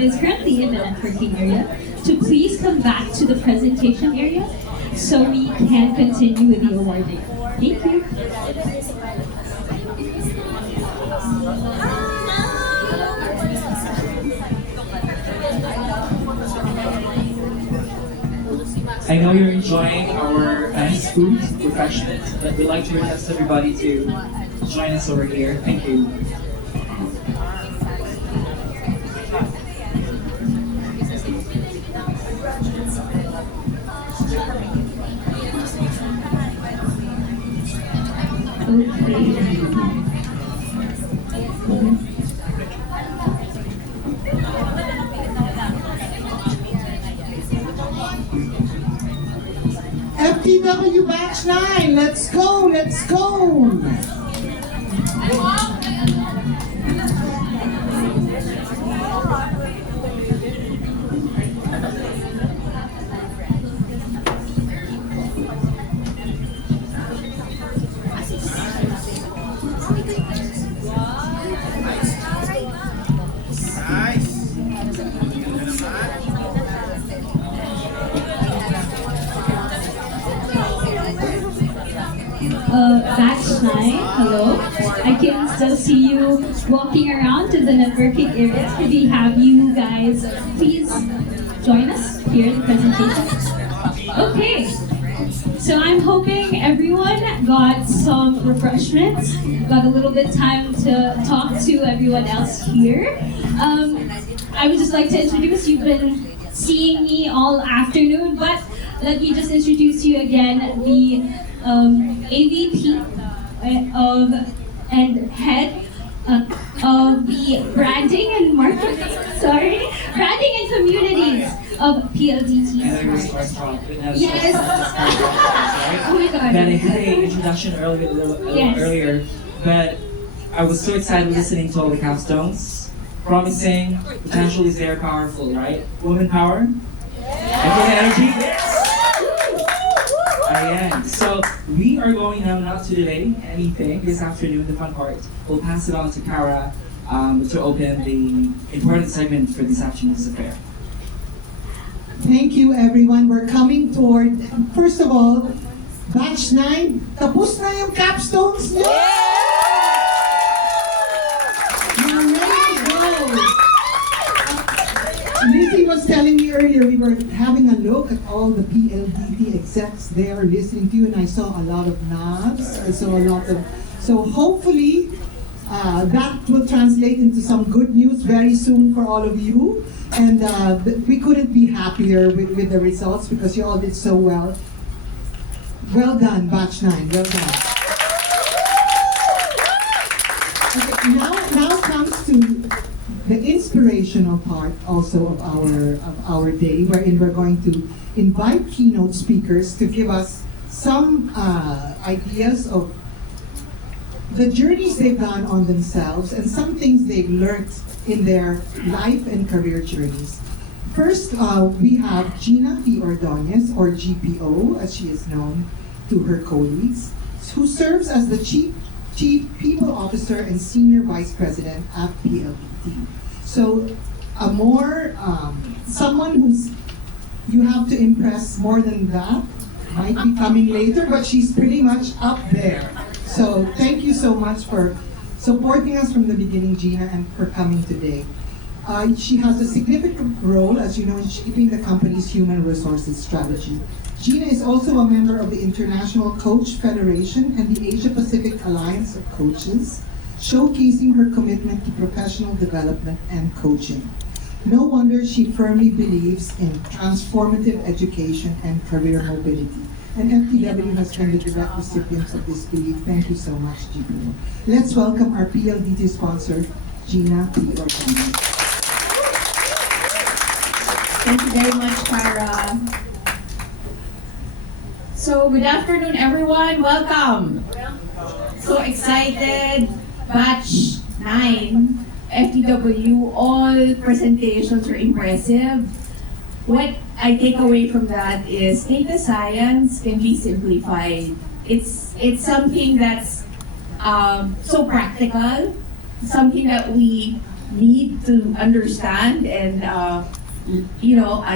is currently in the networking area to please come back to the presentation area so we can continue with the awarding. Thank you. I know you're enjoying our nice food, refreshments, but we'd like to request everybody to join us over here. Thank you. FTW Batch 9, let's go, let's go! Batch 9, hello. I can still see you walking around to the networking area. Could we have you guys please join us here in the presentation? Okay, so I'm hoping everyone got some refreshments, got a little bit time to talk to everyone else here. I would just like to introduce, you've been seeing me all afternoon, but let me just introduce you again, the AVP of and head of the branding and marketing, branding and communities of PLDT. Yes. Oh my God. That I had an introduction earlier, but I was so excited listening to all the capstones. Promising, potential is there, powerful, right? Woman power? Energy? Yes! Ayan. So we are going now not to delay anything this afternoon, the fun part. We'll pass it on to Kara to open the important segment for this afternoon's affair. Thank you everyone. We're coming toward, first of all, Batch 9, tapos na yung capstones niyo! You're ready to go! Lizzie was telling me earlier, we were having a look at all the PLDT execs there listening to you, and I saw a lot of nods. I saw a lot of, so hopefully that will translate into some good news very soon for all of you. And we couldn't be happier with the results because you all did so well. Well done, Batch 9, well done. Okay, now comes to the inspirational part also of our day, wherein we're going to invite keynote speakers to give us some ideas of the journeys they've gone on themselves and some things they've learned in their life and career journeys. First, we have Gina P. Ordonez, or GPO, as she is known to her colleagues, who serves as the Chief People Officer and Senior Vice President at PLDT. So, someone who's, you have to impress more than that, might be coming later, but she's pretty much up there. So, thank you so much for supporting us from the beginning, Gina, and for coming today. She has a significant role, as you know, in shaping the company's human resources strategy. Gina is also a member of the International Coach Federation and the Asia Pacific Alliance of Coaches, showcasing her commitment to professional development and coaching. No wonder she firmly believes in transformative education and career mobility. And FTW has been the direct recipients of this belief. Thank you so much, GPO. Let's welcome our PLDT sponsor, Gina P. Ordonez. Thank you very much, Kara. So, good afternoon, everyone. Welcome. So excited. Batch 9, FTW, all presentations are impressive. What I take away from that is data science can be simplified. It's something that's so practical, something that we need to understand and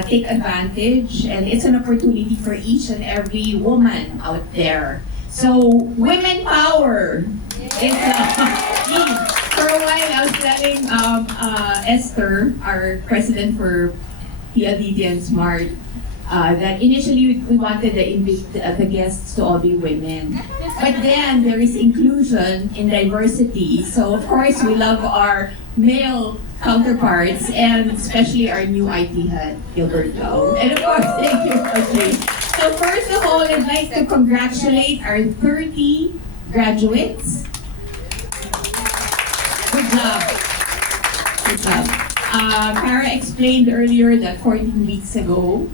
take advantage, and it's an opportunity for each and every woman out there. So, women power is key. For a while, I was telling Esther, our president for PLDT and Smart, that initially we wanted the guests to all be women. But then there is inclusion in diversity. So of course we love our male counterparts, and especially our new IT head, Gilberto. And of course, thank you, Audrey. So first of all, I'd like to congratulate our 30 graduates. Good job. Good job. Cara explained earlier that 14 weeks ago,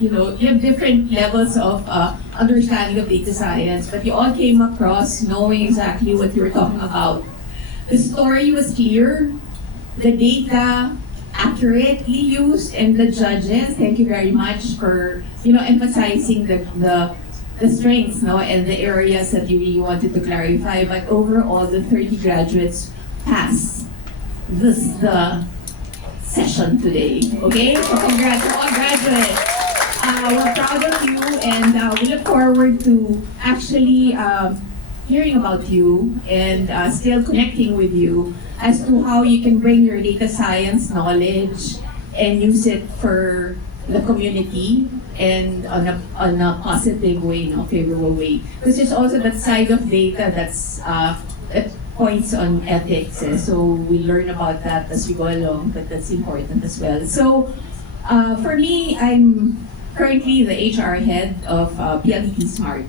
you have different levels of understanding of data science, but you all came across knowing exactly what you were talking about. The story was clear, the data accurately used, and the judges, thank you very much for emphasizing the strengths and the areas that you really wanted to clarify. But overall, the 30 graduates passed the session today. Okay? So congrats to all graduates. We're proud of you, and we look forward to actually hearing about you and still connecting with you as to how you can bring your data science knowledge and use it for the community and on a positive way, favorable way. Because there's also that side of data that points on ethics. So we learn about that as we go along, but that's important as well. So for me, I'm currently the HR head of PLDT Smart.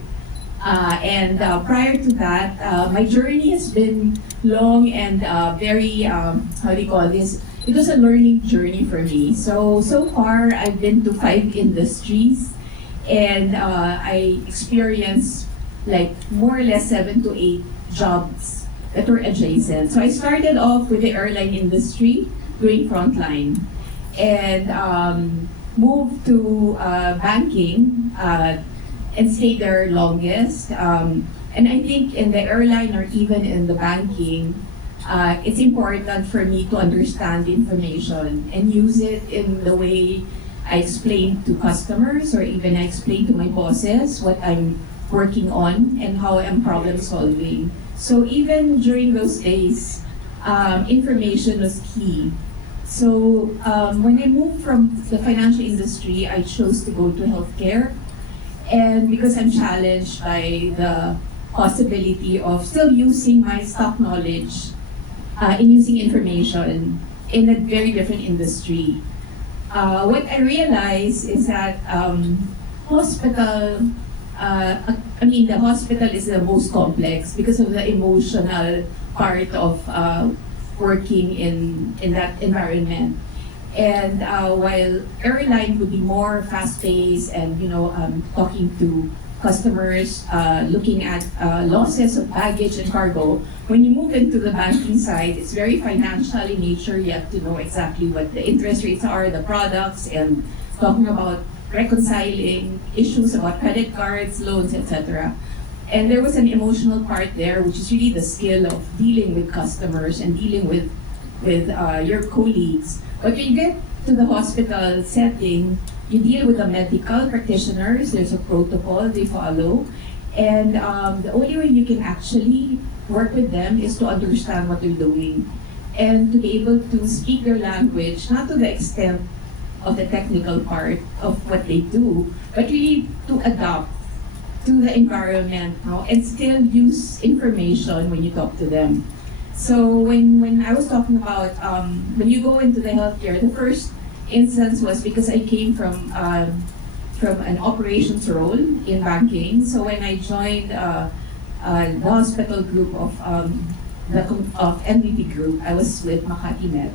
And prior to that, my journey has been long and very, it was a learning journey for me. So far, I've been to 5 industries, and I experienced more or less 7 to 8 jobs that were adjacent. So I started off with the airline industry, doing frontline, and moved to banking, and stayed there longest. And I think in the airline or even in the banking, it's important for me to understand information and use it in the way I explain to customers, or even I explain to my bosses what I'm working on and how I'm problem solving. So even during those days, information was key. So when I moved from the financial industry, I chose to go to healthcare. And because I'm challenged by the possibility of still using my stock knowledge in using information in a very different industry. What I realized is that the hospital is the most complex because of the emotional part of working in that environment. And while airline would be more fast-paced and talking to customers, looking at losses of baggage and cargo, when you move into the banking side, it's very financial in nature. You have to know exactly what the interest rates are, the products, and talking about reconciling issues about credit cards, loans, etc. And there was an emotional part there, which is really the skill of dealing with customers and dealing with your colleagues. But when you get to the hospital setting, you deal with the medical practitioners. There's a protocol they follow, and the only way you can actually work with them is to understand what they're doing and to be able to speak their language, not to the extent of the technical part of what they do, but really to adapt to the environment, and still use information when you talk to them. So when I was talking about when you go into the healthcare, the first instance was because I came from an operations role in banking. So when I joined the hospital group of MVP group, I was with Makati Med.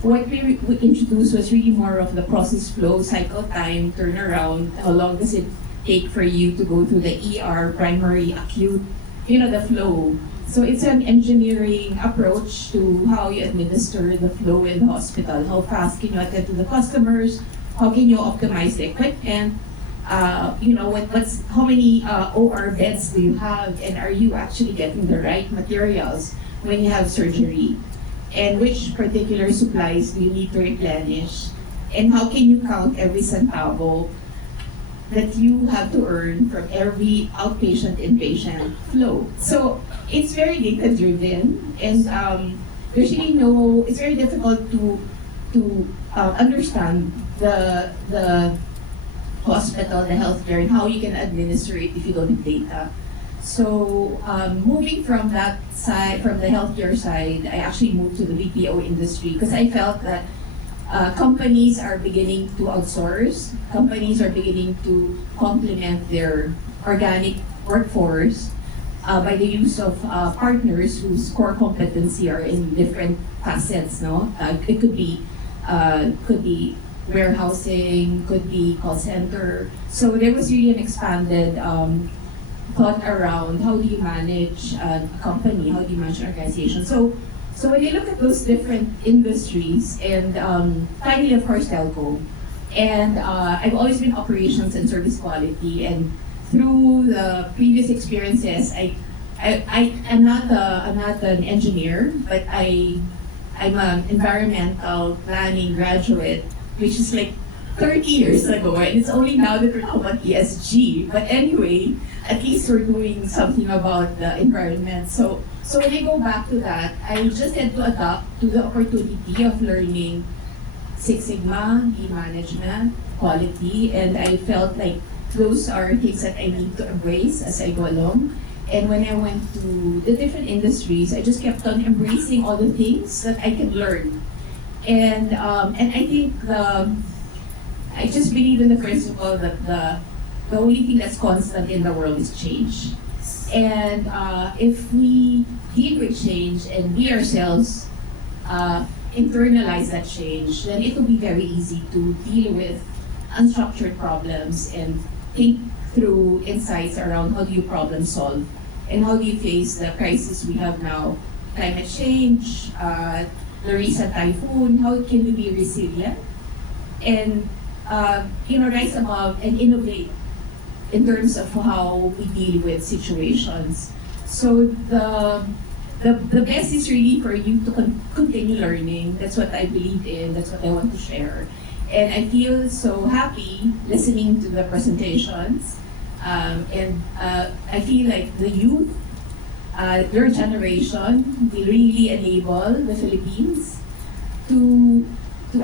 What we introduced was really more of the process flow, cycle time, turnaround. How long does it take for you to go through the ER, primary, acute, the flow. So it's an engineering approach to how you administer the flow in the hospital. How fast can you attend to the customers? How can you optimize the equipment? How many OR beds do you have, and are you actually getting the right materials when you have surgery? and which particular supplies do you need to replenish, and how can you count every centavo that you have to earn from every outpatient inpatient flow. So it's very data driven, and there's really no. It's very difficult to understand the hospital, the healthcare, and how you can administer it if you don't have data. So moving from that side, from the healthcare side, I actually moved to the BPO industry because I felt that companies are beginning to outsource. Companies are beginning to complement their organic workforce by the use of partners whose core competency are in different facets. No, it could be warehousing, could be call center. So there was really an expanded thought around how do you manage a company, how do you manage an organization. So when you look at those different industries, and finally, of course, telco, and I've always been operations and service quality, and through the previous experiences, I'm not an engineer, but I'm an environmental planning graduate, which is like 30 years ago, and it's only now that we're talking about ESG. But anyway, at least we're doing something about the environment. So when I go back to that, I just had to adapt to the opportunity of learning Six Sigma, management, quality, and I felt like those are things that I need to embrace as I go along. And when I went to the different industries, I just kept on embracing all the things that I can learn. And I think I just believe in the principle that the only thing that's constant in the world is change. And if we deal with change and we ourselves internalize that change, then it will be very easy to deal with unstructured problems and think through insights around how do you problem solve and how do you face the crisis we have now, climate change, the recent typhoon, how can we be resilient and rise above and innovate in terms of how we deal with situations. So the best is really for you to continue learning. That's what I believe in. That's what I want to share. And I feel so happy listening to the presentations. And I feel like the youth, your generation, will really enable the Philippines to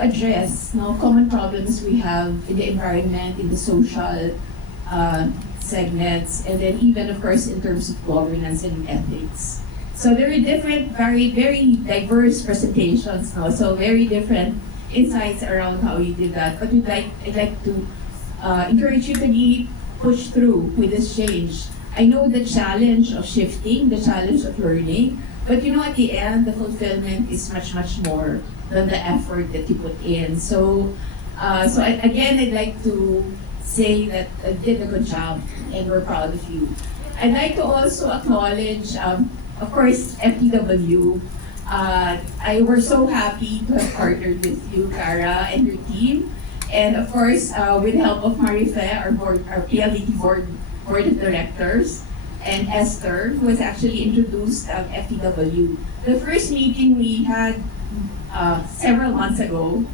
address common problems we have in the environment, in the social segments, and then even, of course, in terms of governance and ethics. So there are different, very, very diverse presentations now. So very different insights around how you did that. But I'd like to encourage you to really push through with this change. I know the challenge of shifting, the challenge of learning, but at the end, the fulfillment is much, much more than the effort that you put in. So I'd like to say that you did a good job and we're proud of you. I'd like to also acknowledge, of course, FTW. We're so happy to have partnered with you, Cara, and your team. And of course, with the help of Marife, our PLDT board of directors, and Esther, who has actually introduced FTW. The first meeting we had several months ago,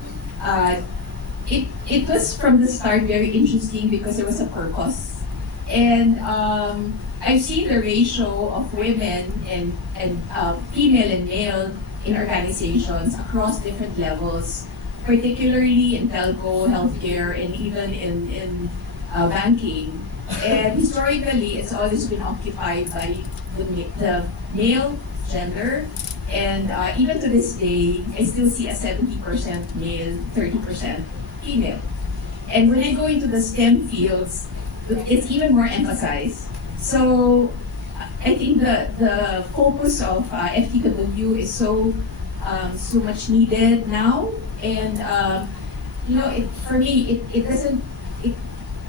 it was from the start very interesting because there was a purpose. And I've seen the ratio of women and female and male in organizations across different levels, particularly in telco, healthcare, and even in banking. And historically, it's always been occupied by the male gender. And even to this day, I still see a 70% male, 30% female. And when I go into the STEM fields, it's even more emphasized. So I think the focus of FTW is so much needed now. And for me, it doesn't.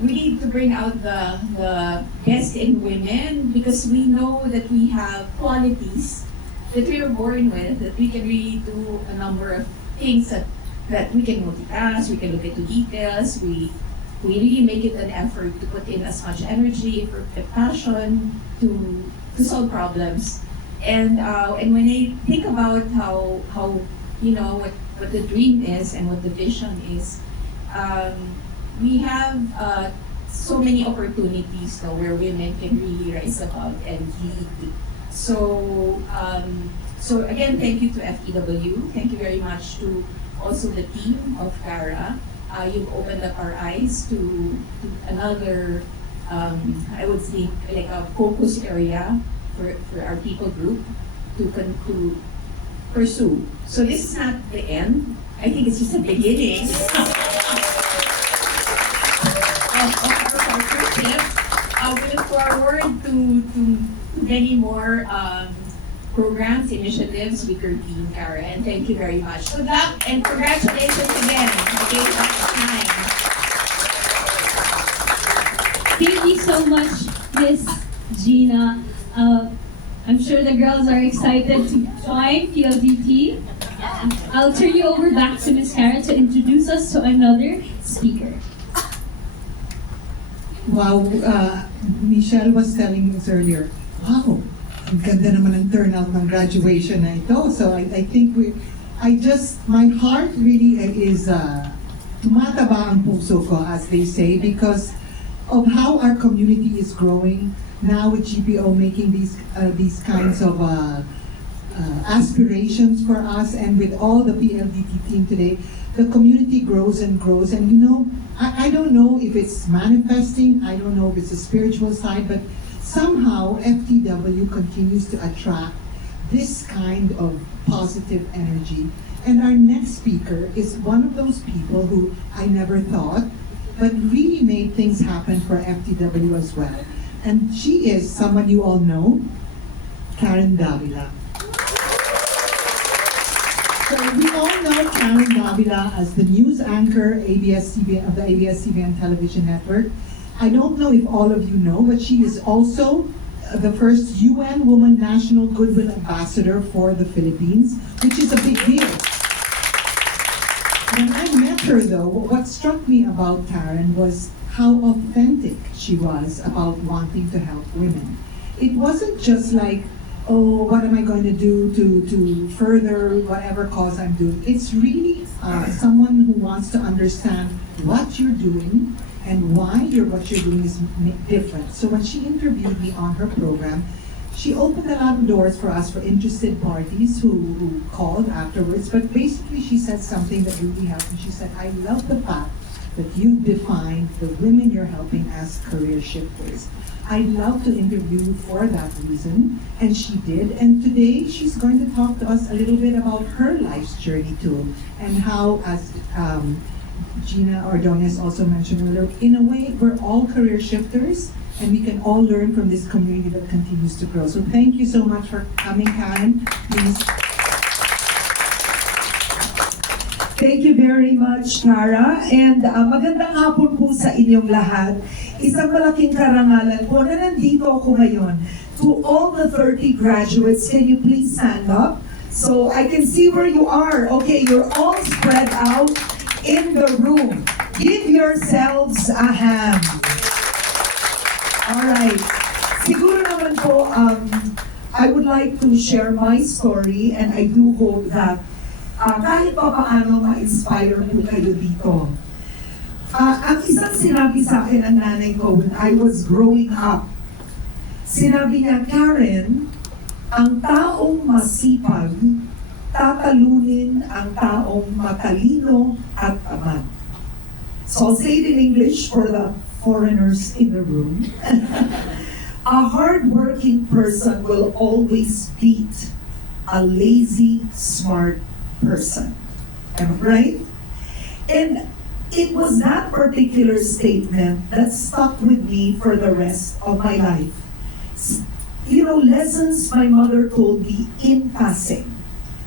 We need to bring out the best in women because we know that we have qualities that we were born with, that we can really do a number of things that we can multitask, we can look into details, we really make it an effort to put in as much energy, passion to solve problems. And when I think about how what the dream is and what the vision is, we have so many opportunities now where women can really rise above and lead. So again, thank you to FTW. Thank you very much to also the team of Cara. You've opened up our eyes to another, I would say, like a focus area for our people group to pursue. So this is not the end. I think it's just the beginning of our partnership. We look forward to many more programs, initiatives with your team, Cara, and thank you very much. Good luck and congratulations again. Okay, that's time. Thank you so much, Miss Gina. I'm sure the girls are excited to join PLDT. I'll turn you over back to Miss Cara to introduce us to another speaker. Wow, Michelle was telling us earlier, wow, ang ganda naman ang turnout ng graduation na ito. So I think my heart really is, tumataba ang puso ko, as they say, because of how our community is growing now with GPO making these kinds of aspirations for us, and with all the PLDT team today, the community grows and grows. And I don't know if it's manifesting, I don't know if it's a spiritual side, but somehow FTW continues to attract this kind of positive energy. And our next speaker is one of those people who I never thought, but really made things happen for FTW as well. And she is someone you all know, Karen Davila. So we all know Karen Davila as the news anchor of the ABS-CBN television network. I don't know if all of you know, but she is also the first UN Woman National Goodwill Ambassador for the Philippines, which is a big deal. When I met her though, what struck me about Karen was how authentic she was about wanting to help women. It wasn't just like, oh, what am I going to do to further whatever cause I'm doing? It's really someone who wants to understand what you're doing and why what you're doing is different. So when she interviewed me on her program, she opened a lot of doors for us, for interested parties who called afterwards. But basically she said something that really helped me. She said, I love the fact that you defined the women you're helping as career shifters. I'd love to interview you for that reason, and she did. And today she's going to talk to us a little bit about her life's journey too, and how, as Gina Ordonez also mentioned earlier, in a way we're all career shifters, and we can all learn from this community that continues to grow. So thank you so much for coming, Karen. Please. Thank you very much, Cara. And magandang hapon po sa inyong lahat. Isang malaking karangalan po na nandito ako ngayon. To all the 30 graduates, can you please stand up? So I can see where you are. Okay, you're all spread out in the room. Give yourselves a hand. All right. Siguro naman po, I would like to share my story, and I do hope that kahit pa paano ma-inspire po kayo dito. Ang isang sinabi sa akin ang nanay ko when I was growing up, sinabi niya, Karen, ang taong masipag, tatalunin ang taong matalino at tamad. So I'll say it in English for the foreigners in the room. A hardworking person will always beat a lazy, smart person. Am I right? And it was that particular statement that stuck with me for the rest of my life. You know, lessons my mother told me in passing,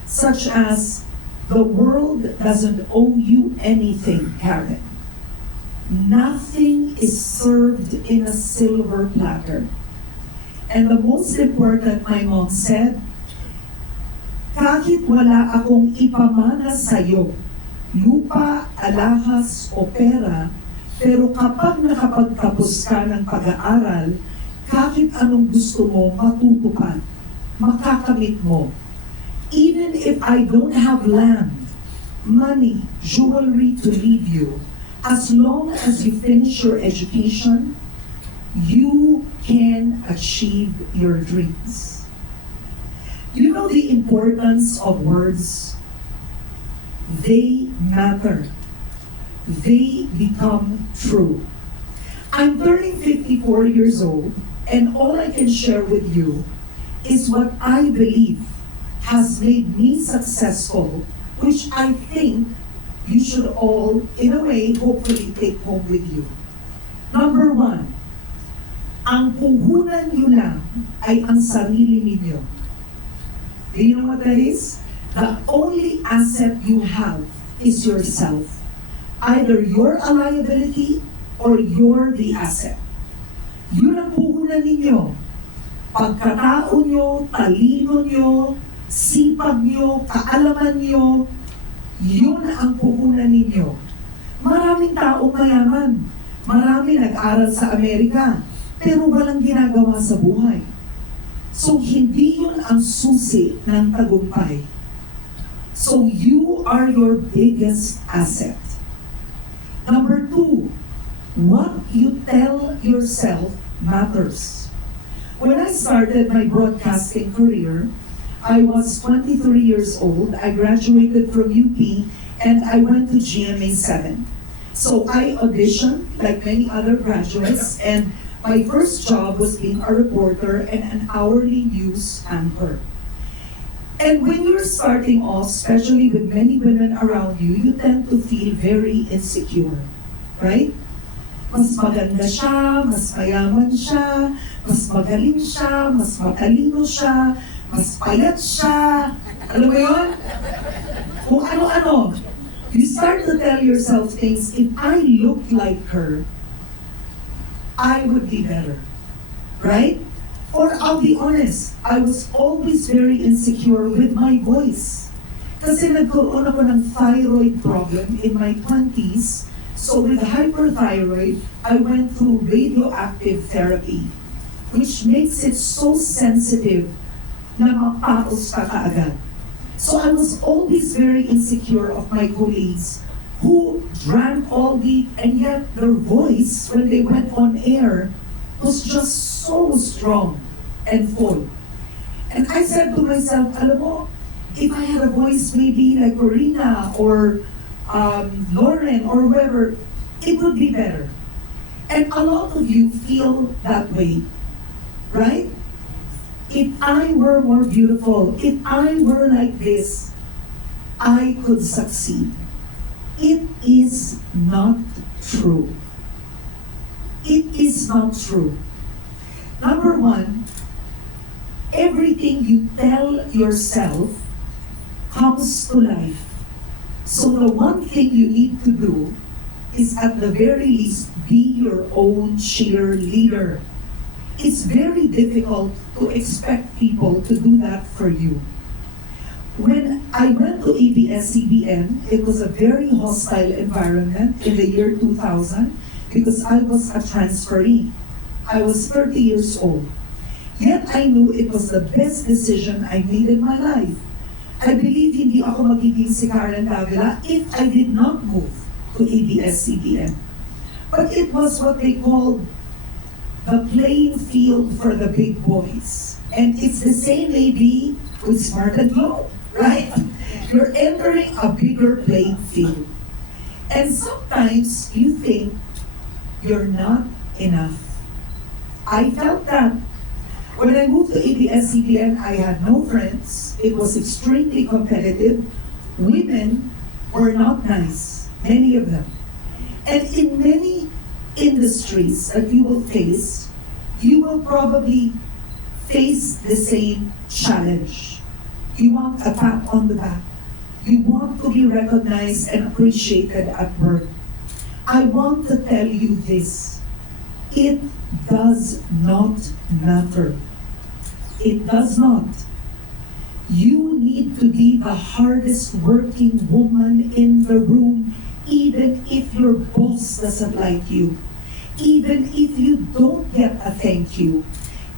such as, the world doesn't owe you anything, Karen. Nothing is served in a silver platter. And the most important, my mom said, kahit wala akong ipamana sa'yo, lupa, alahas o pera, pero kapag nakapagtapos ka ng pag-aaral, kahit anong gusto mo matutupad. makakamit mo. Even if I don't have land, money, jewelry to leave you, as long as you finish your education, you can achieve your dreams. You know the importance of words? They matter. They become true. I'm turning 54 years old, and all I can share with you is what I believe has made me successful, which I think you should all, in a way, hopefully take home with you. Number one, ang puhunan nyo lang ay ang sarili ninyo. Do you know what that is? The only asset you have is yourself. Either you're a liability or you're the asset. Yun ang puhunan ninyo. Pagkatao nyo, talino nyo, sipag nyo, kaalaman nyo, yun ang puhunan ninyo. Maraming taong mayaman. Marami nag-aral sa Amerika, pero walang ginagawa sa buhay. So, hindi yun ang susi ng tagumpay. So, you are your biggest asset. Number two, what you tell yourself matters. When I started my broadcasting career, I was 23 years old. I graduated from UP and I went to GMA 7. So I auditioned like many other graduates, and my first job was being a reporter and an hourly news anchor. And when you're starting off, especially with many women around you, you tend to feel very insecure, right? Mas maganda siya, mas mayaman siya, mas magaling siya, mas matalino siya, mas payat siya. Alam mo yun? Kung ano-ano. You start to tell yourself things, if I looked like her, I would be better. Right? Or I'll be honest, I was always very insecure with my voice. Kasi nagkaroon ako ng thyroid problem in my 20s. So with hyperthyroid, I went through radioactive therapy, which makes it so sensitive na mapatos ka kaagad. So I was always very insecure of my colleagues who drank all the, and yet their voice, when they went on air, was just so strong and full. And I said to myself, alam mo, if I had a voice maybe like Corina or Lauren or whoever, it would be better. And a lot of you feel that way, right? If I were more beautiful, if I were like this, I could succeed. It is not true. It is not true. Number one, everything you tell yourself comes to life. So the one thing you need to do is at the very least be your own cheerleader. It's very difficult to expect people to do that for you. When I went to ABS-CBN, it was a very hostile environment in the year 2000 because I was a transferee. I was 30 years old. Yet I knew it was the best decision I made in my life. I believe hindi ako magiging si Karen Davila if I did not move to ABS-CBN. But it was what they called the playing field for the big boys. And it's the same maybe with Smart and Glow, right? You're entering a bigger playing field. And sometimes you think you're not enough. I felt that. When I moved to ABS-CBN, I had no friends. It was extremely competitive. Women were not nice, many of them. And in many industries that you will probably face the same challenge. You want a pat on the back. You want to be recognized and appreciated at work. I want to tell you this. It does not matter. It does not. You need to be the hardest working woman in the room, even if your boss doesn't like you, even if you don't get a thank you,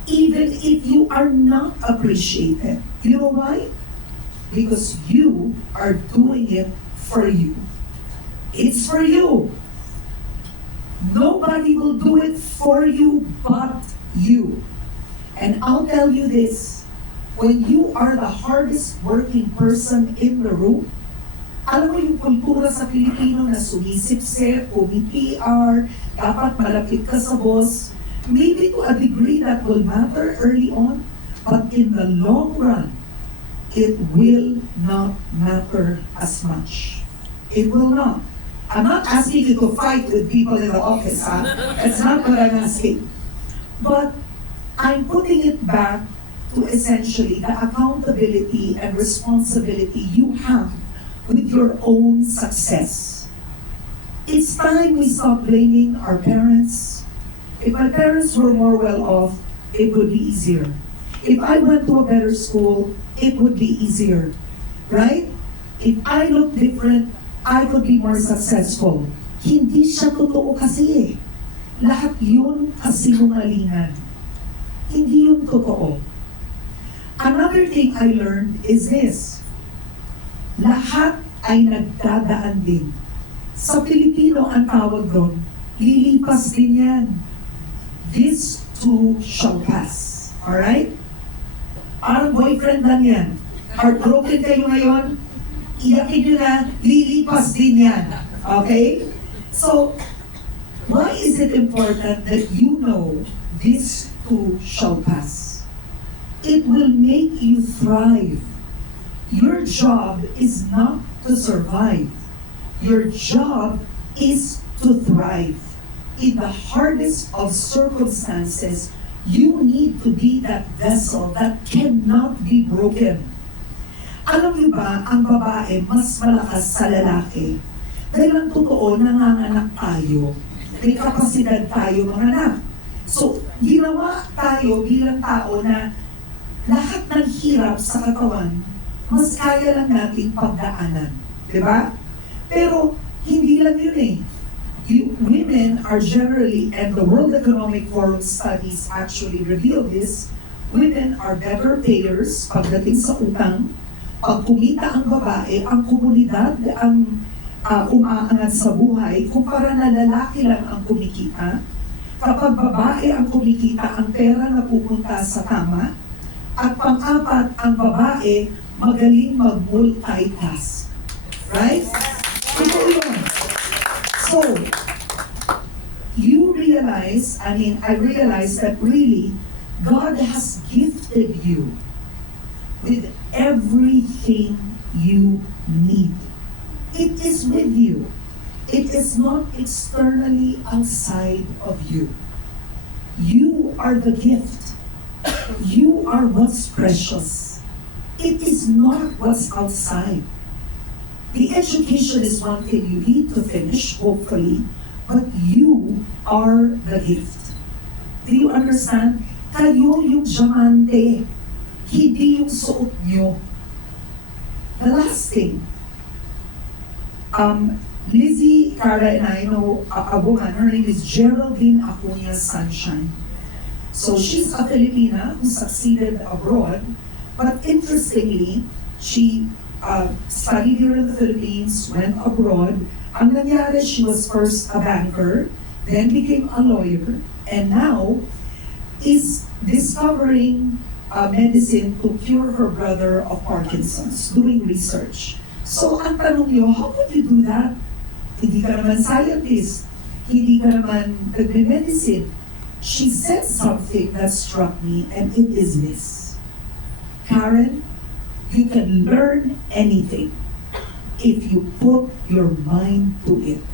even if you are not appreciated. You know why? Because you are doing it for you. It's for you. Nobody will do it for you but you. And I'll tell you this, when you are the hardest working person in the room, alam mo yung kultura sa Pilipino na sumisip-sip, pumipr, dapat malapit ka sa boss, maybe to a degree that will matter early on, but in the long run, it will not matter as much. It will not. I'm not asking you to fight with people in the office, ha? That's not what I'm asking. But I'm putting it back to essentially the accountability and responsibility you have with your own success. It's time we stop blaming our parents. If my parents were more well off, it would be easier. If I went to a better school, it would be easier. Right? If I look different, I could be more successful. Hindi siya totoo kasi eh. Lahat yun kasinungalingan. Hindi yun totoo. Another thing I learned is this. Lahat ay nagdadaan din. Sa Filipino, ang tawag doon, lilipas din yan. This too shall pass. Alright? Parang boyfriend lang yan. Heartbroken kayo ngayon, iyakin nyo na, lilipas din yan. Okay? So, why is it important that you know this too shall pass? It will make you thrive. Your job is not to survive. Your job is to thrive. In the hardest of circumstances, you need to be that vessel that cannot be broken. Alam niyo ba, ang babae mas malakas sa lalaki. Dahil ang totoo, nanganganak tayo. May kapasidad tayo manganak. So, ginawa tayo bilang tao na lahat ng hirap sa katawan, mas kaya lang nating pagdaanan. Diba? Pero, hindi lang yun eh. Women are generally, and the World Economic Forum studies actually reveal this, women are better payers pagdating sa utang. Pag kumita ang babae, ang komunidad ang umaangat sa buhay, kumpara na lalaki lang ang kumikita. Kapag babae ang kumikita, ang pera na pupunta sa tama. At pang-apat, ang babae magaling mag-multitask. Right? Ito yun. So, you realize, I realize that really, God has gifted you with everything you need. It is with you. It is not externally outside of you. You are the gift. You are what's precious. It is not what's outside. The education is one thing you need to finish, hopefully, but you are the gift. Do you understand? Kayo yung diamante. Hindi yung suot nyo. The last thing, Lizzie, Cara, and I know a woman, her name is Geraldine Acuna Sunshine. So she's a Filipina who succeeded abroad, but interestingly, she studied here in the Philippines, went abroad. Ang nangyari, she was first a banker, then became a lawyer, and now is discovering medicine to cure her brother of Parkinson's, doing research. So ang tanong niyo, how could you do that? Hindi ka naman scientist, hindi ka naman nagme-medicine. She said something that struck me, and it is this. Karen, you can learn anything if you put your mind to it.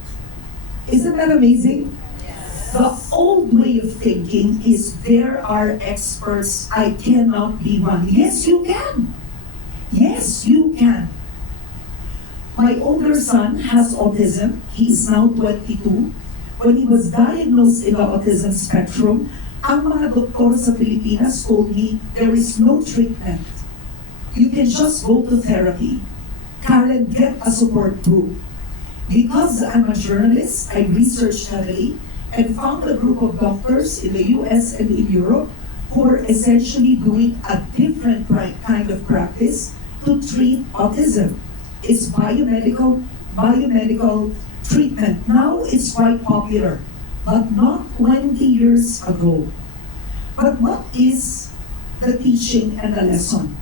Isn't that amazing? The old way of thinking is there are experts, I cannot be one. Yes, you can. Yes, you can. My older son has autism. He is now 22. When he was diagnosed in the autism spectrum, ang mga doktor sa Pilipinas told me there is no treatment. You can just go to therapy. Karen, get a support group. Because I'm a journalist, I researched heavily and found a group of doctors in the US and in Europe who are essentially doing a different kind of practice to treat autism. It's biomedical treatment. Now it's quite popular, but not 20 years ago. But what is the teaching and the lesson?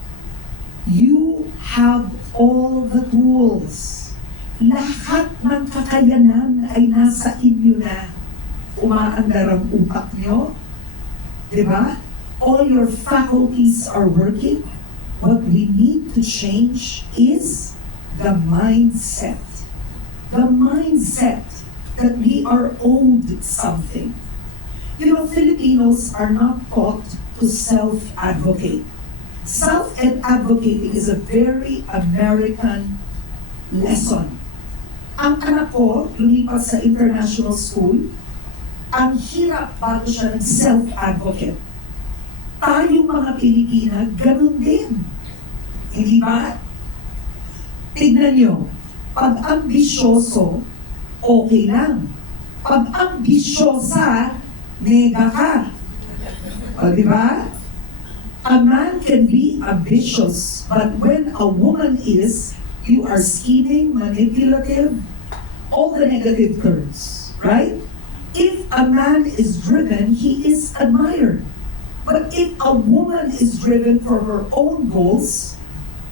You have all the tools. Lahat ng kakayanan ay nasa inyo na. Umaandar ang utak nyo. Diba? All your faculties are working. What we need to change is the mindset. The mindset that we are owed something. You know, Filipinos are not taught to self-advocate. Self-advocating is a very American lesson. Ang anak ko, lumipat sa international school, ang hirap bago siya ng self-advocate. Tayong mga Pilipina, ganun din. Hindi ba? Tignan nyo, pag ambisyoso, okay lang. Pag ambisyosa, nega ka. O, di ba? A man can be ambitious, but when a woman is, you are scheming, manipulative, all the negative terms, right? If a man is driven, he is admired. But if a woman is driven for her own goals,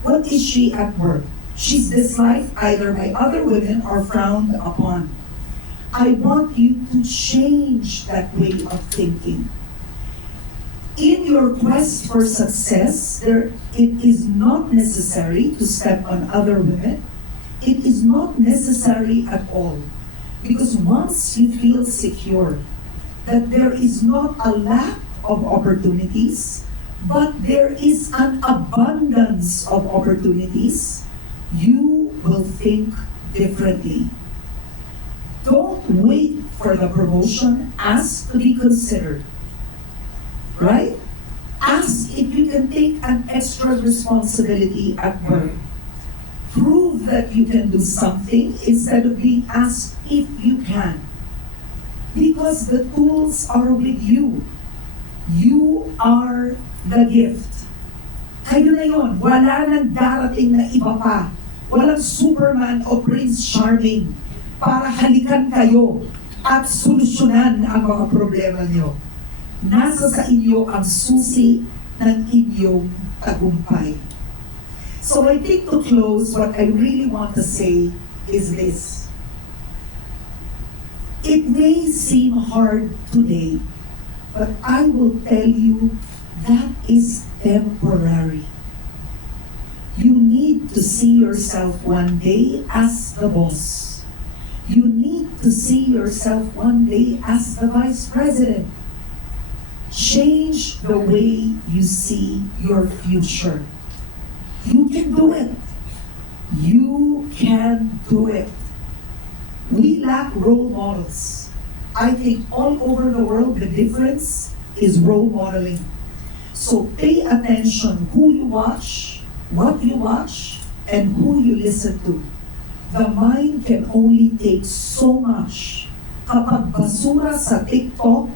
what is she at work? She's disliked either by other women or frowned upon. I want you to change that way of thinking. In your quest for success, it is not necessary to step on other women. It is not necessary at all. Because once you feel secure that there is not a lack of opportunities, but there is an abundance of opportunities, you will think differently. Don't wait for the promotion. Ask to be considered. Right? Ask if you can take an extra responsibility at work. Prove that you can do something instead of being asked if you can. Because the tools are with you. You are the gift. Kayo na yun. Wala nang darating na iba pa. Walang Superman o Prince Charming para halikan kayo at solusyonan ang mga problema niyo. Nasa sa inyo ang susi ng inyong tagumpay. So I think to close, what I really want to say is this. It may seem hard today, but I will tell you that is temporary. You need to see yourself one day as the boss. You need to see yourself one day as the vice president. Change the way you see your future. You can do it. You can do it. We lack role models. I think all over the world, the difference is role modeling. So pay attention who you watch, what you watch, and who you listen to. The mind can only take so much. Kapag basura sa TikTok,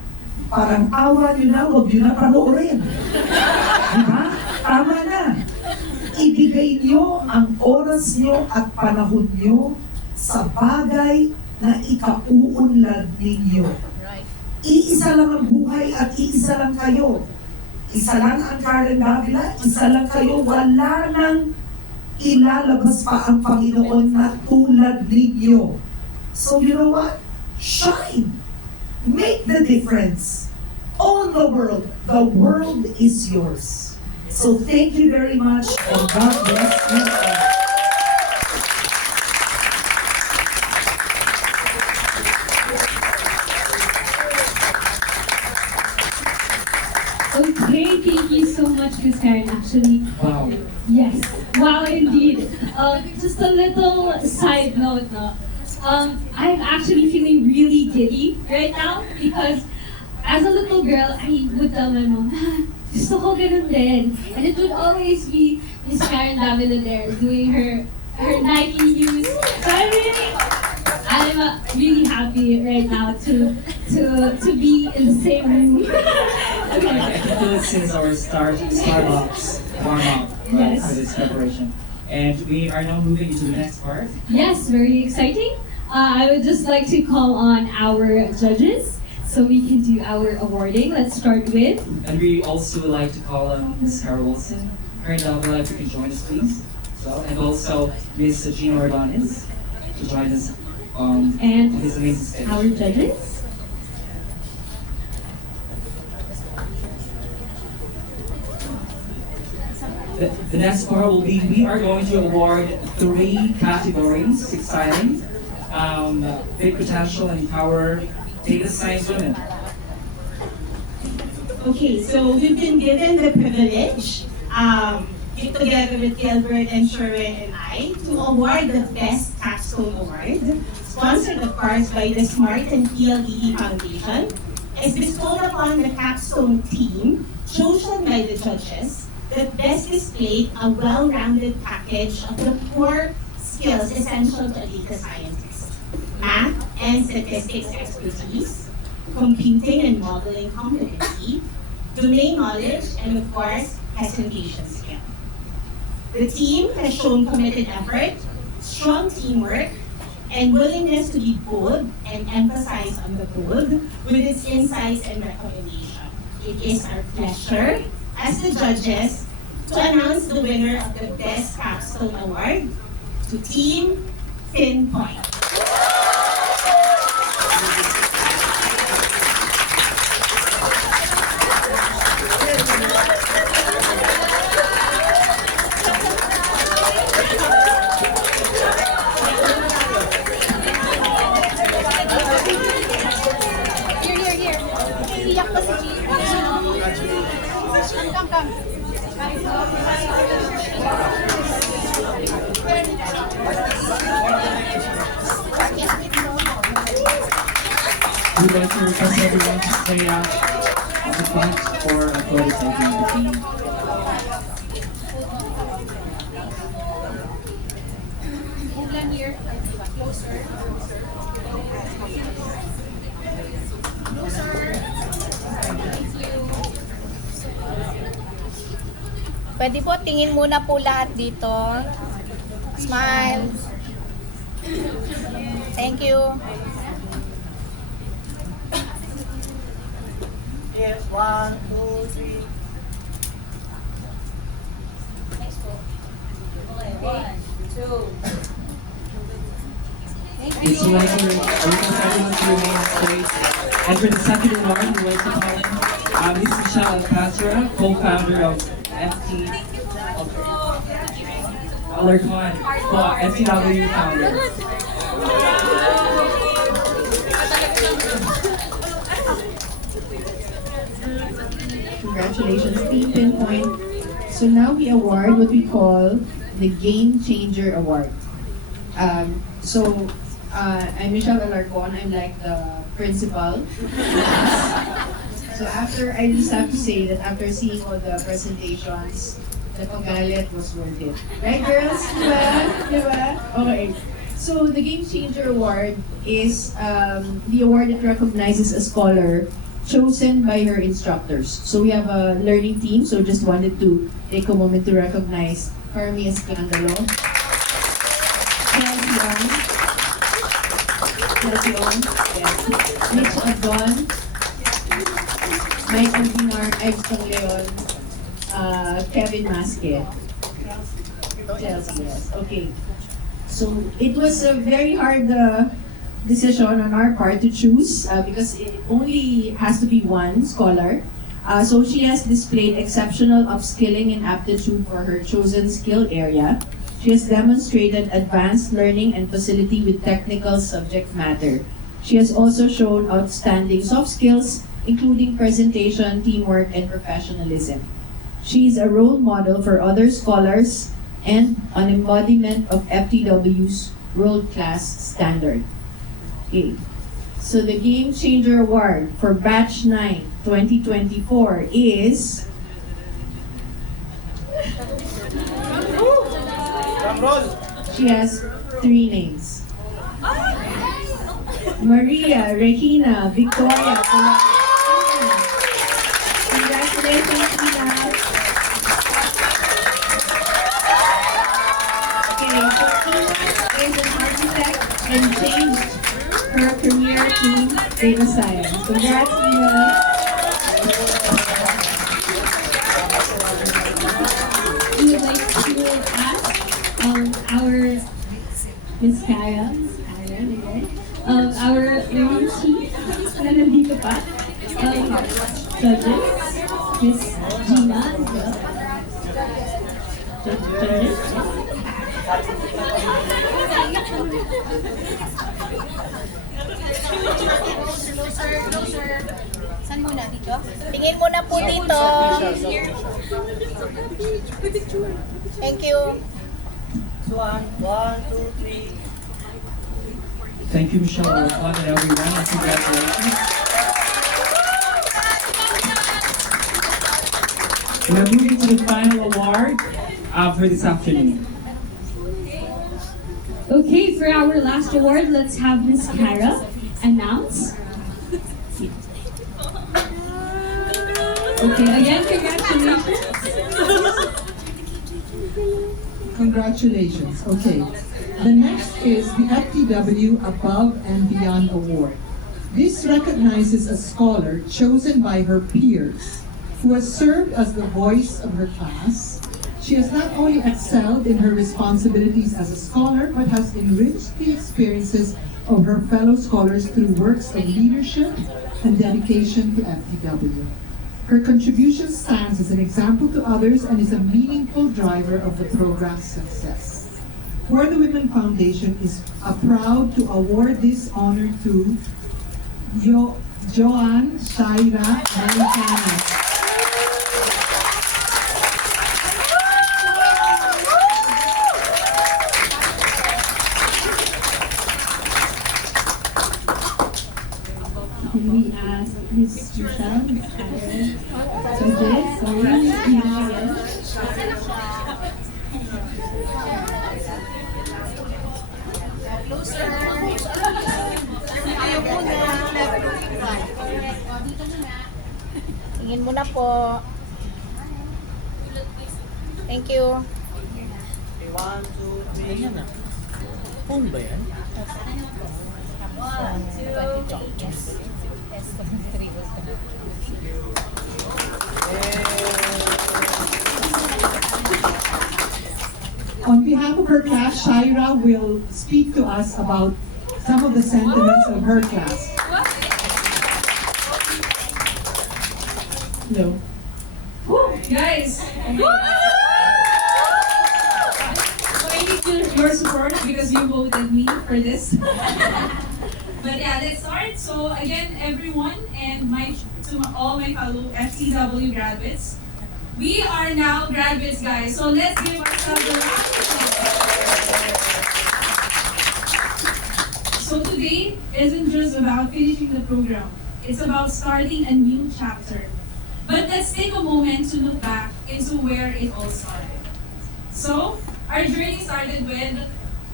parang awa nyo na, huwag nyo na panoorin. Diba? Tama na. Ibigay nyo ang oras nyo at panahon nyo sa bagay na ikauunlad ninyo. Iisa lang ang buhay at iisa lang kayo. Isa lang ang Karen Davila, isa lang kayo. Wala nang ilalabas pa ang Panginoon na tulad ninyo. So you know what? Shine. Make the difference. Own the world. The world is yours. So thank you very much and God bless you all. Okay, thank you so much, Miss Karen. Actually, Wow. yes, wow, indeed. Just a little side note, no? I'm actually feeling really giddy right now because as a little girl, I would tell my mom, gusto ko ganun din. And it would always be Miss Karen Davila there doing her nightly news. So I'm really happy right now to be in the same room I can feel it since our Starbucks warm-up Yes. for this preparation. And we are now moving into the next part. Yes, very exciting. I would just like to call on our judges so we can do our awarding. Let's start with. And we also would like to call on Ms. Carol Wilson. Her Novella, if you can join us, please. So, and also Ms. Gina Ordonez to join us And this amazing stage. our judges. The next part will be, we are going to award 3 categories, exciting, big potential and power, data science women. Okay, so we've been given the privilege, together with Gilbert and Sherwin and I, to award the Best Capstone Award, sponsored of course by the Smart and PLDT Foundation. It's bestowed upon the capstone team, chosen by the judges, that best displayed a well-rounded package of the core skills essential to a data scientist: math and statistics expertise, computing and modeling competency, domain knowledge, and of course, presentation skill. The team has shown committed effort, strong teamwork, and willingness to be bold and emphasize on the bold with its insights and recommendation. It is our pleasure as the judges to announce the winner of the Best Capstone Award to Team Pinpoint. Iyak pa si Gina. Come. We'd like to request everyone to stay out at the front for a photo taking with the team. Here. Closer. Pwede po, tingin muna po lahat dito. Smile. Thank you. Yes, 1, 2, 3. Next po. Okay, 1, 2. Please would like to request everyone to remain on stage. And for the second award, we'd like to call in Ms. Michelle Alcantara, co-founder of FTW founder. Congratulations, Team Pinpoint. So now we award what we call the Game Changer Award. I'm Michelle Alarcon. I'm like the principal. So I just have to say that after seeing all the presentations, the pagalit was worth it. Right, girls? Diba? Diba? Okay. So the Game Changer Award is the award that recognizes a scholar chosen by her instructors. So we have a learning team, so just wanted to take a moment to recognize Carmi Escandalo, Chelsea On, yes, Mitch Adon, Michael Dinar, Ives Leon, Kevin Masket. Chelsea, yes. Okay. So it was a very hard decision on our part to choose because it only has to be one scholar. So she has displayed exceptional upskilling and aptitude for her chosen skill area. She has demonstrated advanced learning and facility with technical subject matter. She has also shown outstanding soft skills, including presentation, teamwork, and professionalism. She is a role model for other scholars and an embodiment of FTW's world-class standard. Okay. So the Game Changer Award for Batch 9 2024 is she has 3 names. Maria Regina Victoria. Congratulations. and changed her career to data science. Congrats, Mia. We would like to ask our Miss Kaya, our learning chief na nandito pa, judges, Miss Gina as well. Judges. Saan muna dito? Tingin muna po dito. Thank you. One, two, three. Thank you, Michelle, and everyone, and congratulations. We're moving to the final award for this afternoon. Okay, for our last award, let's have Miss Kara announce. Okay, again, congratulations. Congratulations. Okay. The next is the FTW Above and Beyond Award. This recognizes a scholar chosen by her peers who has served as the voice of her class. She has not only excelled in her responsibilities as a scholar, but has enriched the experiences of her fellow scholars through works of leadership and dedication to FTW. Her contribution stands as an example to others and is a meaningful driver of the program's success. For the Women Foundation is proud to award this honor to Joanne Shaira Maritana. Can we ask Miss Michelle, Miss Karen, judges, sorry, again. Tingin muna po. Thank you. Okay, one, two, three. Phone ba yan? On behalf of her class, Shaira will speak to us about some of the sentiments of her class. No. Guys! So I need your support because you voted me for this. But yeah, let's start. So again, everyone and all my fellow FCW graduates, we are now graduates, guys. So let's give ourselves a round of applause. So today isn't just about finishing the program. It's about starting a new chapter. But let's take a moment to look back into where it all started. So, our journey started with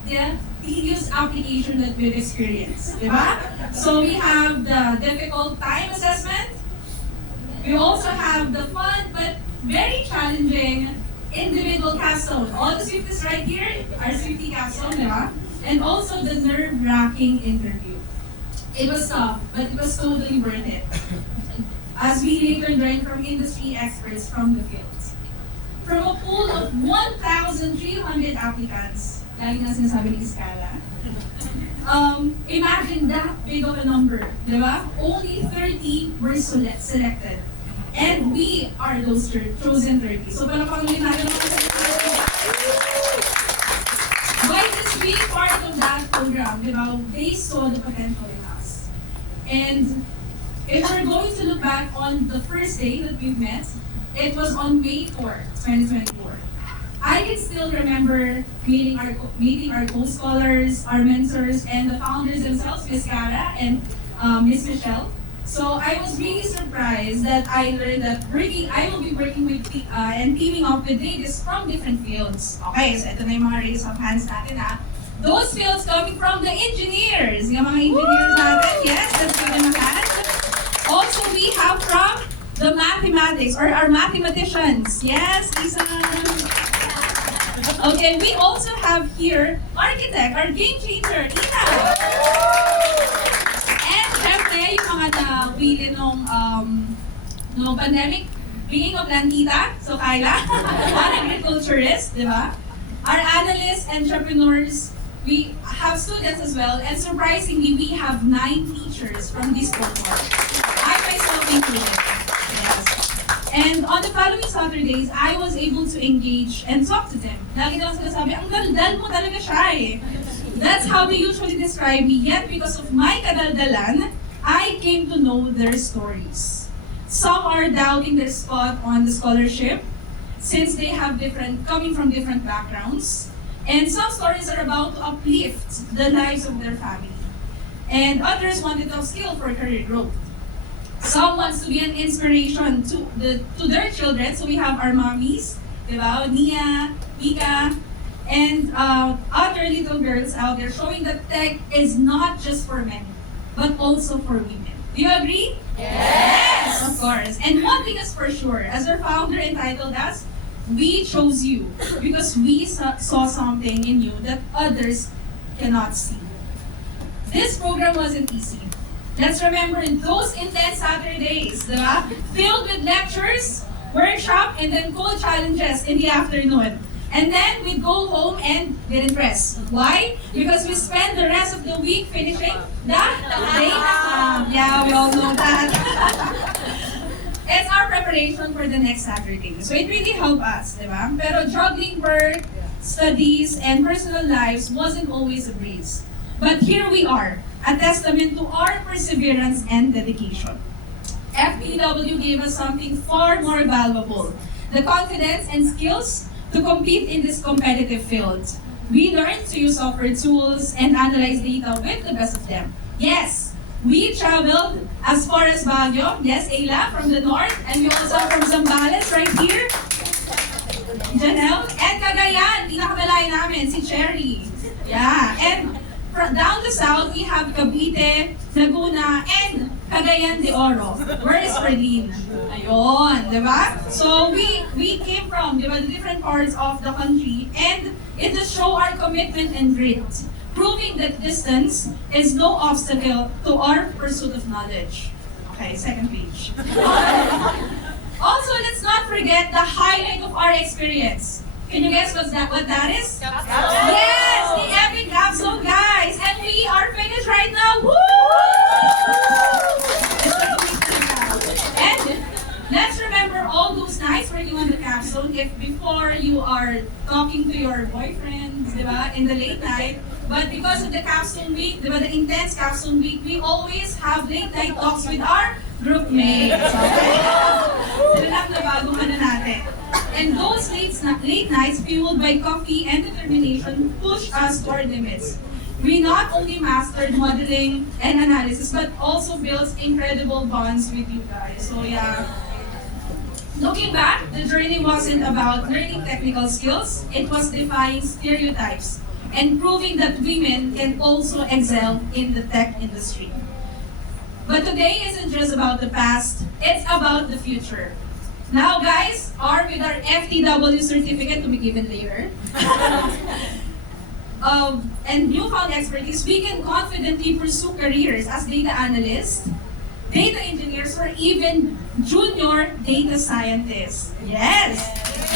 the tedious application that we've experienced, diba? So we have the difficult time assessment. We also have the fun but very challenging individual capstone. All the Swifties right here are Swiftie capstone, diba? And also the nerve-wracking interview. It was tough, but it was totally worth it. As we later learned from industry experts from the field. From a pool of 1,300 applicants, lagi nga sinasabi ni Iskala, imagine that big of a number, di ba? Only 30 were selected. And we are those chosen 30. So palapang ulit natin naman sa why just be part of that program, di ba? They saw the potential in us. And if we're going to look back on the first day that we've met, it was on May 4, 2024. I can still remember meeting our co-scholars, our mentors, and the founders themselves, Ms. Cara and Ms. Michelle. So I was really surprised that I learned that I will be working with and teaming up with ladies from different fields. Okay, so ito na yung mga raise of hands natin ha. Those fields coming from the engineers. Yung mga engineers natin, yes, let's give them a hand. Also, we have from the mathematics, or our mathematicians. Yes, Lisa. Okay, we also have here architect, our game changer, Ina. And syempre, yung mga napili nung pandemic, being of Landita, so Kyla, an agriculturist, di ba? Our analysts, entrepreneurs, we have students as well, and surprisingly, we have 9 teachers from this cohort. I myself included. Yes. And on the following Saturdays, I was able to engage and talk to them. Lagi daw sila sabi, ang daldal mo talaga siya eh. That's how they usually describe me. Yet, because of my kadaldalan, I came to know their stories. Some are doubting their spot on the scholarship, since they have coming from different backgrounds. And some stories are about to uplift the lives of their family. And others wanted to upskill for career growth. Some wants to be an inspiration to their children. So we have our mommies, diba? Nia, Ika, and other little girls out there showing that tech is not just for men, but also for women. Do you agree? Yes! Of course. And one thing is for sure, as our founder entitled us, we chose you because we saw something in you that others cannot see. This program wasn't easy. Let's remember those intense Saturdays, diba? Filled with lectures, workshop, and then cold challenges in the afternoon. And then we'd go home and get impressed. Why? Because we spend the rest of the week finishing the data. Yeah, we all know that. It's our preparation for the next Saturday. So it really helped us, di ba? Pero juggling work, studies, and personal lives wasn't always a breeze. But here we are, a testament to our perseverance and dedication. FPW gave us something far more valuable, the confidence and skills to compete in this competitive field. We learned to use software tools and analyze data with the best of them. Yes, we traveled as far as Baguio, yes, Ayla, from the north, and we also from Zambales right here. Janelle, and Cagayan, pinakamalayo namin, si Cherry. Yeah, and down the south, we have Cavite, Laguna, and Cagayan de Oro. Where is Berlin? Ayun, di ba? So we came from, di ba, the different parts of the country, and it just show our commitment and grit, proving that distance is no obstacle to our pursuit of knowledge. Okay, second page. Also, let's not forget the highlight of our experience. Can you guess what that is? Yes, the epic capsule, guys! And we are finished right now! Woo! And let's remember all those nights working on the capsule. If before you are talking to your boyfriends, diba, in the late night, but because of the capsule week, diba, the intense capsule week, we always have late night talks with our group mates. Okay? Sila lang na bagong natin. And those late nights, fueled by coffee and determination, push us to our limits. We not only mastered modeling and analysis, but also built incredible bonds with you guys. So yeah. Looking back, the journey wasn't about learning technical skills, it was defying stereotypes and proving that women can also excel in the tech industry. But today isn't just about the past, it's about the future. Now guys, armed with our FTW certificate to be given later, and newfound expertise, we can confidently pursue careers as data analysts, data engineers, or even junior data scientists. Yes!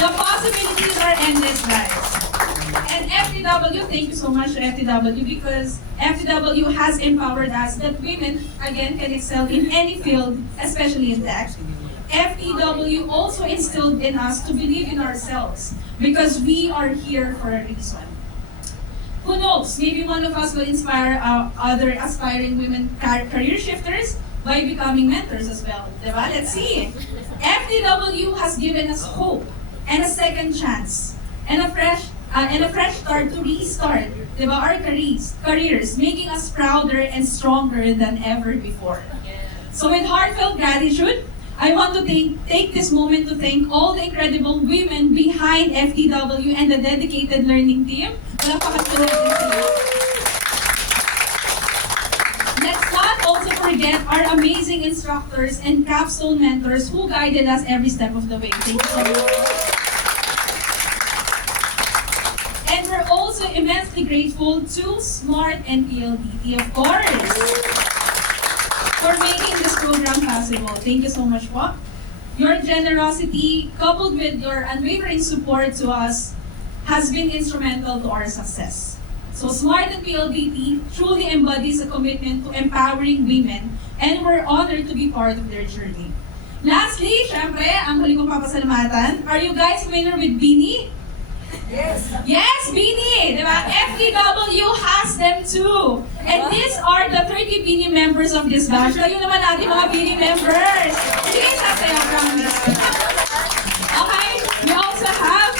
The possibilities are endless, guys. And FTW, thank you so much to FTW, because FTW has empowered us that women, again, can excel in any field, especially in tech. FTW also instilled in us to believe in ourselves, because we are here for a reason. Who knows, maybe one of us will inspire other aspiring women career shifters by becoming mentors as well. Diba? Let's see. FTW has given us hope and a second chance and a fresh start to restart, diba, our careers, making us prouder and stronger than ever before. So with heartfelt gratitude, I want to take this moment to thank all the incredible women behind FTW and the dedicated learning team. Let's not also forget our amazing instructors and capstone mentors who guided us every step of the way. Thank you so much. And we're also immensely grateful to SMART and PLDT, of course, for making this program possible. Thank you so much po. Your generosity, coupled with your unwavering support to us, has been instrumental to our success. So SMART and PLDT truly embodies a commitment to empowering women, and we're honored to be part of their journey. Lastly, syempre, ang huli kong papasalamatan, are you guys familiar with Beanie? Yes! Yes, Beanie! Diba? FTW has them too! And these are the 30 Beanie members of this batch. Kayo naman natin mga Beanie members! Sige, sasaya promise. Okay, we also have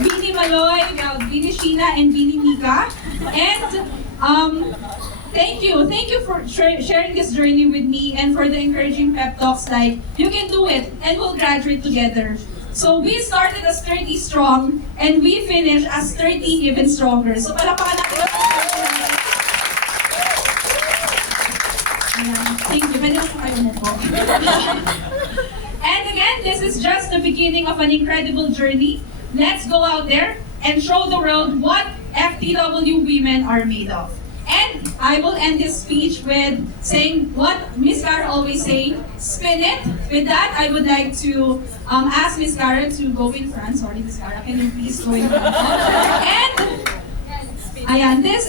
Beanie Maloy, Beanie Sheena, and Beanie Mika. And thank you for sharing this journey with me and for the encouraging pep talks like, you can do it and we'll graduate together. So we started as 30 strong and we finished as 30 even stronger. So palakpakan natin. Thank you. Pwede mo kayo mo po. And again, this is just the beginning of an incredible journey. Let's go out there and show the world what FTW women are made of. And I will end this speech with saying what Miss Cara always say, spin it. With that, I would like to ask Miss Cara to go in front. Sorry, Miss Cara, can you please go in front? And ayan, this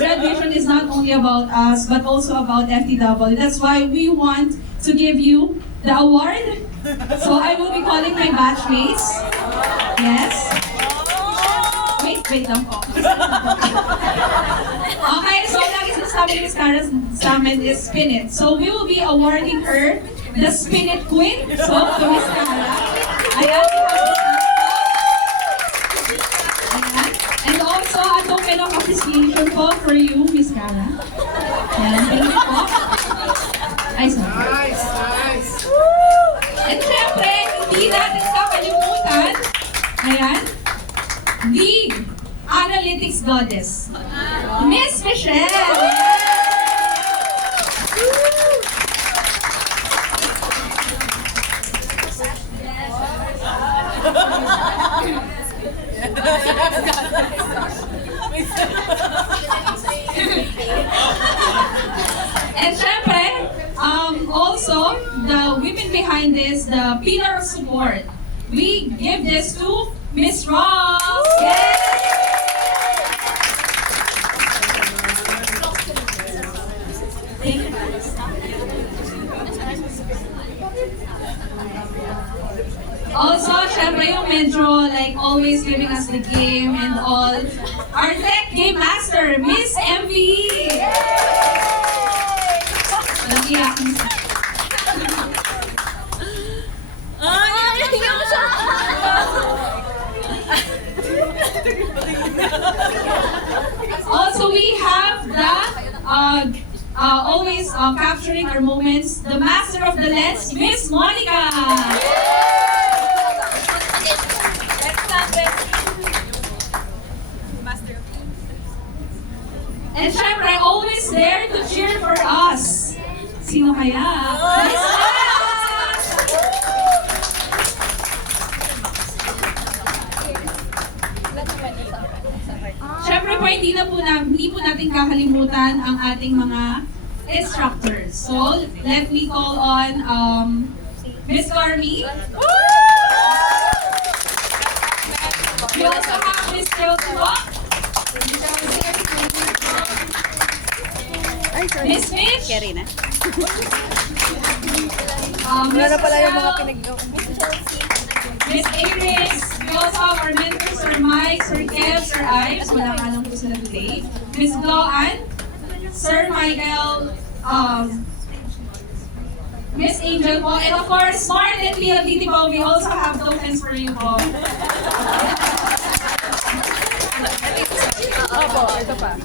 graduation is not only about us, but also about FTW. That's why we want to give you the award. So I will be calling my batchmates. Yes. Wait lang po. Okay, so lagi sinasabi ni Miss Cara sa amin is spin it. So we will be awarding her the Spin It Queen. So, to Miss Cara. Ayan. Ayan. And also, a token of appreciation po for you, Miss Cara. Ayan, thank you po. Ay, sorry. Nice. And syempre, hindi natin kakalimutan, ayan, the Analytics Goddess, Miss Michelle! And syempre, also, the women behind this, the pillar of support, we give this to Miss Rox! Yay! Also, syempre yung medyo like always giving us the game and all, our tech game master, Miss MV! Lagi ako. Also, we have the always capturing our moments, the master of the lens, Miss Monica. And syempre, always there to cheer for us. Sino kaya? Miss syempre po, hindi po natin kakalimutan ang ating mga instructors. So, let me call on Miss Carmi. We also have Miss Joshua. Miss Mitch. Miss Miss Iris. We also have our mentors, Sir Mike, Sir Kev, Sir Ives. Wala ka lang po sila today. Miss Gloan, Sir Michael, Miss Angel po, and of course, Smart and PLDT po, we also have tokens for you po. Opo, ito pa.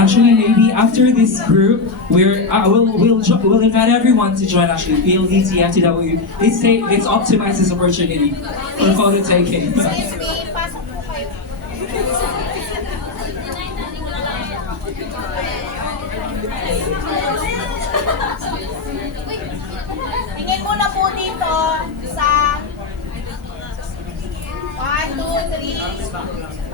Actually, maybe after this group, we'll invite everyone to join actually PLDT, FTW. Let's optimize this opportunity for photo taking. Excuse me, pasok po kayo. Tingin muna po dito sa 1, 2, 3.